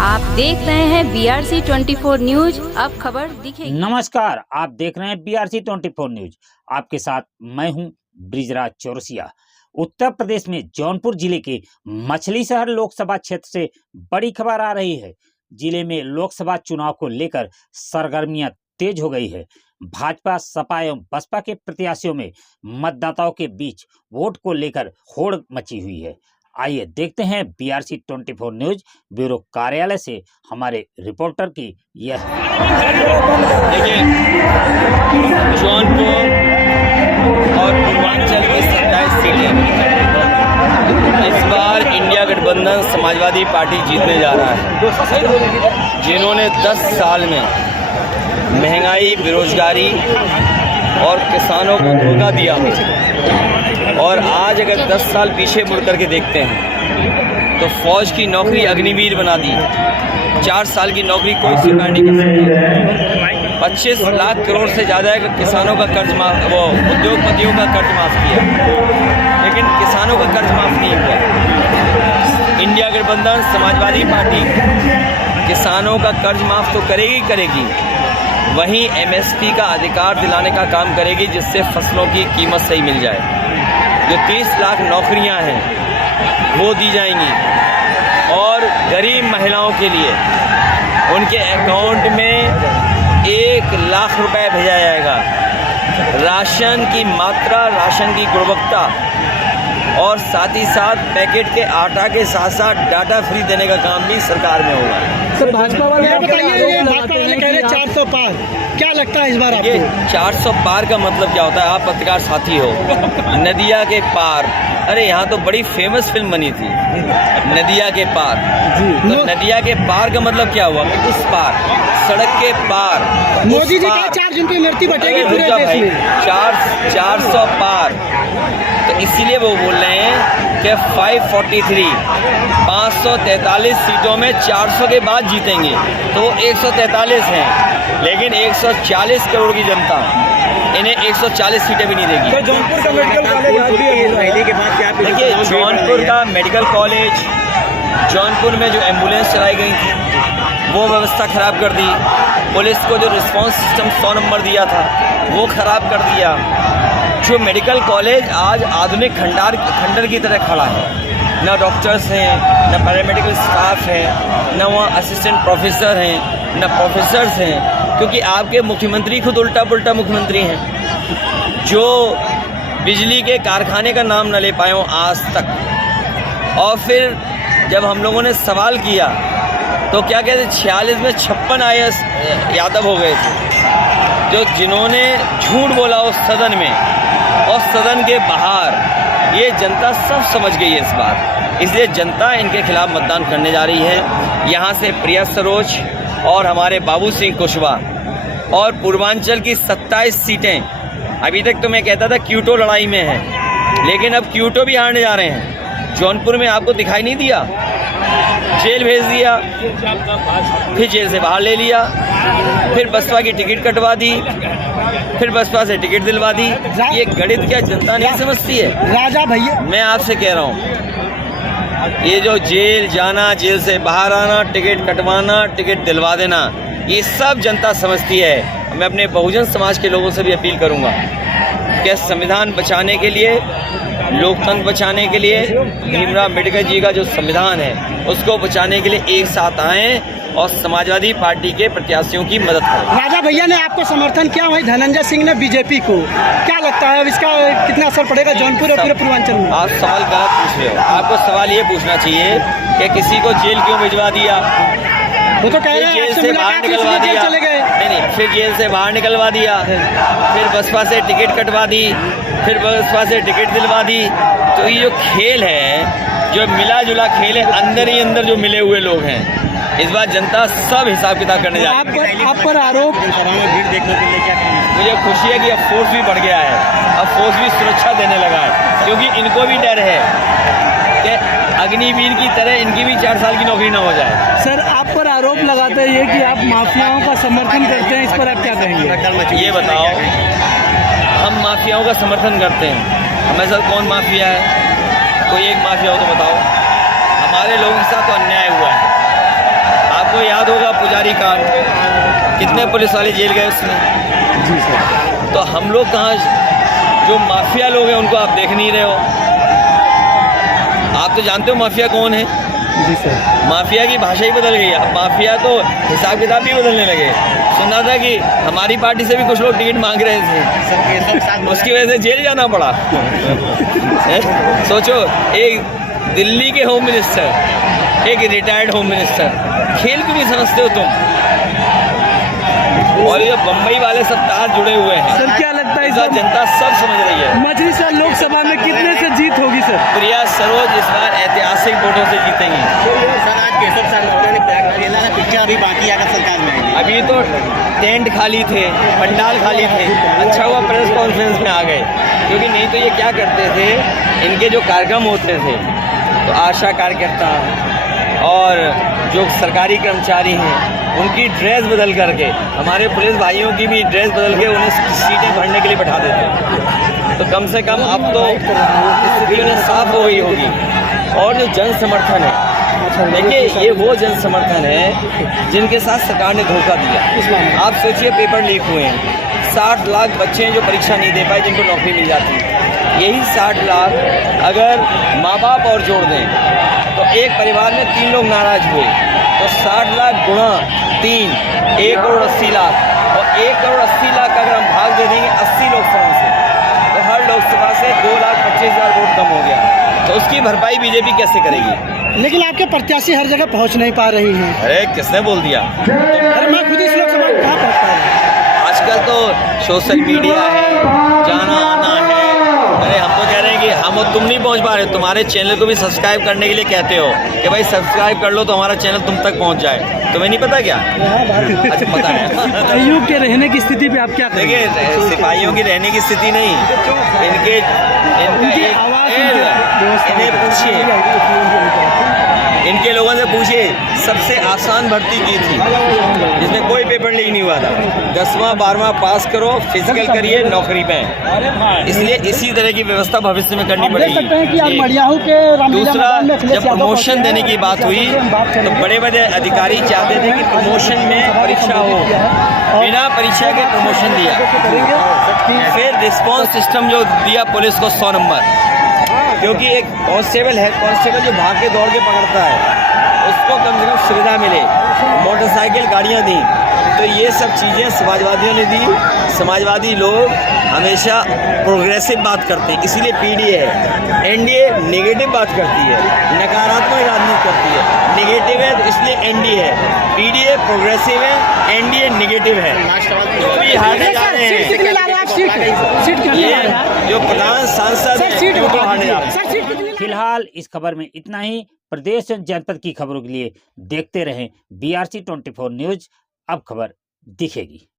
आप देख रहे हैं BRC 24 न्यूज। अब खबर दिखेगी। नमस्कार, आप देख रहे हैं BRC 24 न्यूज। आपके साथ मैं हूं ब्रिजराज चौरसिया। उत्तर प्रदेश में जौनपुर जिले के मछली शहर लोकसभा क्षेत्र से बड़ी खबर आ रही है। जिले में लोकसभा चुनाव को लेकर सरगर्मियां तेज हो गई है। भाजपा, सपा एवं बसपा के प्रत्याशियों में मतदाताओं के बीच वोट को लेकर होड़ मची हुई है। आइए देखते हैं BRC 24 न्यूज ब्यूरो कार्यालय से हमारे रिपोर्टर की यह। देखिए, जौनपुर और पूर्वांचल की 27 सीटें इस बार इंडिया गठबंधन समाजवादी पार्टी जीतने जा रहा है। जिन्होंने 10 साल में महंगाई, बेरोजगारी और किसानों को धोखा दिया, और आज अगर 10 साल पीछे मुड़ करके देखते हैं तो फौज की नौकरी अग्निवीर बना दी, 4 साल की नौकरी कोई स्वीकार नहीं कर सकता, 25 लाख करोड़ से ज़्यादा किसानों का कर्ज माफ, वो उद्योगपतियों का कर्ज माफ़ किया, लेकिन किसानों का कर्ज माफ़ नहीं हुआ। इंडिया गठबंधन समाजवादी पार्टी किसानों का कर्ज माफ़ तो करेगी, वहीं MSP का अधिकार दिलाने का काम करेगी, जिससे फसलों की कीमत सही मिल जाए। जो 30 लाख नौकरियां हैं वो दी जाएंगी, और गरीब महिलाओं के लिए उनके अकाउंट में 1 लाख रुपए भेजा जाएगा। राशन की मात्रा, राशन की गुणवत्ता, और साथ ही साथ पैकेट के आटा के साथ साथ डाटा फ्री देने का काम भी सरकार में होगा। सर, भाजपा वाले कह रहे 400 पार, क्या लगता है इस बार आपको? ये 400 पार का मतलब क्या होता है? आप पत्रकार साथी हो। नदिया के पार, अरे यहाँ तो बड़ी फेमस फिल्म बनी थी, नदिया के पार। तो नदिया के पार का मतलब क्या हुआ? उस पार, सड़क के पार। मोदी जी का 4 जून की इमरती बटेगी पूरे देश में। 400 पार, तो इसीलिए वो बोल रहे हैं कि 543 सीटों में 400 के बाद जीतेंगे, तो वो 143 हैं, लेकिन 140 करोड़ की जनता इन्हें 140 सीटें भी नहीं देगी। तो जौनपुर का मेडिकल कॉलेज आज भी है के बाद क्या? देखिए, जौनपुर का मेडिकल कॉलेज, जौनपुर में जो एम्बुलेंस चलाई गई थी वो व्यवस्था ख़राब कर दी, पुलिस को जो रिस्पांस सिस्टम 100 नंबर दिया था वो ख़राब कर दिया। जो मेडिकल कॉलेज आज आधुनिक खंडर की तरह खड़ा है, ना डॉक्टर्स हैं, ना पैरामेडिकल स्टाफ है, ना वहाँ असिस्टेंट प्रोफेसर हैं, ना प्रोफेसर्स हैं, क्योंकि आपके मुख्यमंत्री खुद उल्टा पुल्टा मुख्यमंत्री हैं, जो बिजली के कारखाने का नाम न ले पाए हों आज तक। और फिर जब हम लोगों ने सवाल किया तो क्या कहते, 46 में 56 IAS यादव हो गए थे, जिन्होंने झूठ बोला उस सदन में और सदन के बाहर। ये जनता सब समझ गई है इस बार, इसलिए जनता इनके खिलाफ मतदान करने जा रही है। यहाँ से प्रिया सरोज और हमारे बाबू सिंह कुशवाहा, और पूर्वांचल की 27 सीटें, अभी तक तो मैं कहता था क्यूटो लड़ाई में है, लेकिन अब क्यूटो भी हारने जा रहे हैं। जौनपुर में आपको दिखाई नहीं दिया, जेल भेज दिया, फिर जेल से बाहर ले लिया, फिर बसपा की टिकट कटवा दी, फिर बसपा से टिकट दिलवा दी। ये गणित क्या जनता नहीं समझती है? राजा भैया, मैं आपसे कह रहा हूँ, ये जो जेल जाना, जेल से बाहर आना, टिकट कटवाना, टिकट दिलवा देना, ये सब जनता समझती है। मैं अपने बहुजन समाज के लोगों से भी अपील करूँगा कि संविधान बचाने के लिए, लोकतंत्र बचाने के लिए, भीमराव अम्बेडकर जी का जो संविधान है उसको बचाने के लिए एक साथ आएँ और समाजवादी पार्टी के प्रत्याशियों की मदद करें। राजा भैया ने आपको समर्थन किया, वहीं धनंजय सिंह ने बीजेपी को, क्या लगता है अब इसका कितना असर पड़ेगा जौनपुर और पूरे पूर्वांचल में? आप सवाल गलत पूछ रहे हो। आपको सवाल ये पूछना चाहिए कि किसी को जेल क्यों भिजवा दिया, वो तो कह रहे हैं जेल से बाहर निकलवा दिया, चले गए। नहीं, फिर जेल से बाहर निकलवा दिया, फिर बसपा से टिकट कटवा दी, फिर बसपा से टिकट दिलवा दी। तो ये जो खेल है, जो मिला जुला खेल है, अंदर ही अंदर जो मिले हुए लोग हैं, इस बार जनता सब हिसाब किताब करने जा रही है। आप पर आरोप, मुझे खुशी है कि अब फोर्स भी बढ़ गया है, अब फोर्स भी सुरक्षा देने लगा है, क्योंकि इनको भी डर है कि अग्निवीर की तरह इनकी भी 4 साल की नौकरी ना हो जाए। सर, आप पर आरोप लगाते हैं कि आप माफियाओं का समर्थन करते हैं, इस पर आप क्या कहेंगे? ये बताओ, हम माफियाओं का समर्थन करते हैं, हमें सर कौन माफिया है? कोई एक माफिया हो तो बताओ। हमारे लोगों के साथ तो अन्याय हुआ है। याद होगा पुजारी कांड, कितने पुलिस वाले जेल गए उसमें। जी सर। तो हम लोग कहाँ, जो माफिया लोग हैं उनको आप देख नहीं रहे हो। आप तो जानते हो माफिया कौन है। जी सर। माफिया की भाषा ही बदल गई। अब माफिया तो हिसाब किताब भी बदलने लगे। सुना था कि हमारी पार्टी से भी कुछ लोग टिकट मांग रहे थे, उसकी वजह से जेल जाना पड़ा। सोचो, एक दिल्ली के होम मिनिस्टर, एक रिटायर्ड होम मिनिस्टर, खेल क्यों नहीं समझते हो तुम। और ये बम्बई वाले सब तार जुड़े हुए हैं। सर क्या लगता है इसका जनता सब समझ रही है। मछली शहर लोकसभा में कितने से जीत होगी सर? प्रिया सरोज इस बार ऐतिहासिक वोटों से जीतेंगी। सर आज केशव सर ने पिक्चर अभी बाकी आकर सरकार में आएगी। अभी तो टेंट खाली थे, पंडाल खाली थे, अच्छा हुआ प्रेस कॉन्फ्रेंस में आ गए, क्योंकि नहीं तो ये क्या करते थे, इनके जो कार्यक्रम होते थे तो आशा कार्यकर्ता और जो सरकारी कर्मचारी हैं उनकी ड्रेस बदल करके, हमारे पुलिस भाइयों की भी ड्रेस बदल के उन्हें सीटें भरने के लिए बैठा देते। तो कम से कम अब तो स्थिति उन्हें साफ हो गई होगी। और जो जन समर्थन है, देखिए ये वो जन समर्थन है जिनके साथ सरकार ने धोखा दिया। आप सोचिए, पेपर लीक हुए हैं, 60 लाख बच्चे हैं जो परीक्षा नहीं दे पाए, जिनको नौकरी मिल जाती है। यही 60 लाख अगर माँ बाप और जोड़ दें तो एक परिवार में 3 लोग नाराज हुए तो 60 लाख गुणा 3, 1 करोड़ 80 लाख, और 1 करोड़ 80 लाख का अगर हम भाग दे देंगे 80 लोकसभा से, तो हर लोकसभा से 2,25,000 वोट कम हो गया। तो उसकी भरपाई बीजेपी कैसे करेगी। लेकिन आपके प्रत्याशी हर जगह पहुंच नहीं पा रही हैं। अरे किसने बोल दिया। अरे मैं खुद इस लोकसभा में कहाँ पहुँच पा रहा हूँ। आजकल तो सोशल मीडिया है, जाना आना है। अरे हम तो कह रहे हैं कि हम और तुम नहीं पहुंच पा रहे, तुम्हारे चैनल को भी सब्सक्राइब करने के लिए कहते हो कि भाई सब्सक्राइब कर लो तो हमारा चैनल तुम तक पहुंच जाए। तुम्हें नहीं पता क्या? अच्छा पता है। आयोग के रहने की स्थिति पे आप क्या कहेंगे? देखिए, सिपाहियों की रहने की स्थिति नहीं, इन्हें पूछिए, इनके लोगों से पूछिए, सबसे आसान भर्ती की थी जिसमें कोई पेपर लीक नहीं हुआ था। 10वां 12वां पास करो, फिजिकल करिए, नौकरी पे। इसलिए इसी तरह की व्यवस्था भविष्य में करनी पड़ेगी। दूसरा, जब प्रमोशन देने की बात हुई तो बड़े बड़े अधिकारी चाहते थे कि प्रमोशन में परीक्षा हो, बिना परीक्षा के प्रमोशन दिया। फिर रिस्पॉन्स सिस्टम जो दिया पुलिस को 100 नंबर, क्योंकि एक कांस्टेबल है, कांस्टेबल जो भाग के दौड़ के पकड़ता है उसको कम से कम सुविधा मिले, मोटरसाइकिल गाड़ियां दी। तो ये सब चीज़ें समाजवादियों ने दी। समाजवादी लोग हमेशा प्रोग्रेसिव बात करते हैं, इसीलिए पीडीए है। एनडीए नेगेटिव बात करती है, नकारात्मक राजनीति करती है। नेगेटिव है तो इसलिए एनडीए है, पीडीए प्रोग्रेसिव है, एनडीए नेगेटिव है। जो भी हारने जा रहे हैं, ये जो प्रधान सांसद हैं उनको हारने जा रहे हैं। फिलहाल इस खबर में इतना ही। प्रदेश और जनपद की खबरों के लिए देखते रहें BRC 24 न्यूज। अब खबर दिखेगी।